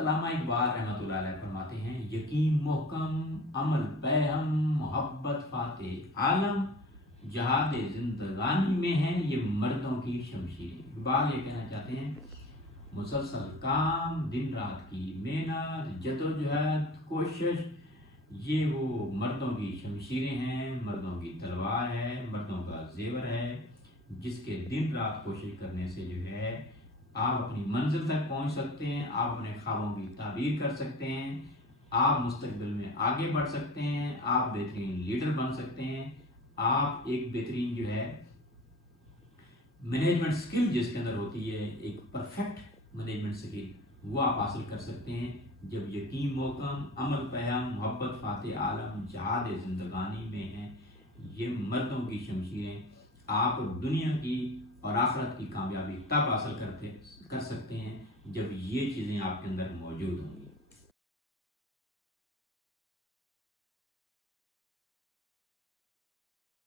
अल्लामा इकबाल रहमतुल्लाह अलैह फरमाते हैं, यकीन मोहकम अमल पैहम मोहब्बत फाते आलम, जहाद जिंदगानी में है ये मर्दों की शमशीरें। इकबाल ये कहना चाहते हैं, मुसलसल काम, दिन रात की मेहनत, जदोजहद, कोशिश, ये वो मर्दों की शमशीरें हैं, मर्दों की तलवार है, मर्दों का जेवर है, जिसके दिन रात कोशिश करने से जो है आप अपनी मंजिल तक पहुंच सकते हैं, आप अपने ख्वाबों की ताबीर कर सकते हैं, आप मुस्तकबिल में आगे बढ़ सकते हैं, आप बेहतरीन लीडर बन सकते हैं, आप एक बेहतरीन जो है मैनेजमेंट स्किल जिसके अंदर होती है, एक परफेक्ट मैनेजमेंट स्किल, वो आप हासिल कर सकते हैं जब यकीन मोहकम अमल पैम मोहब्बत फाते आलम जहाद जिंदगानी में है ये मर्दों की शमशीरें। आप दुनिया की और आखिरत की कामयाबी तब हासिल कर सकते हैं जब ये चीज़ें आपके अंदर मौजूद होंगी।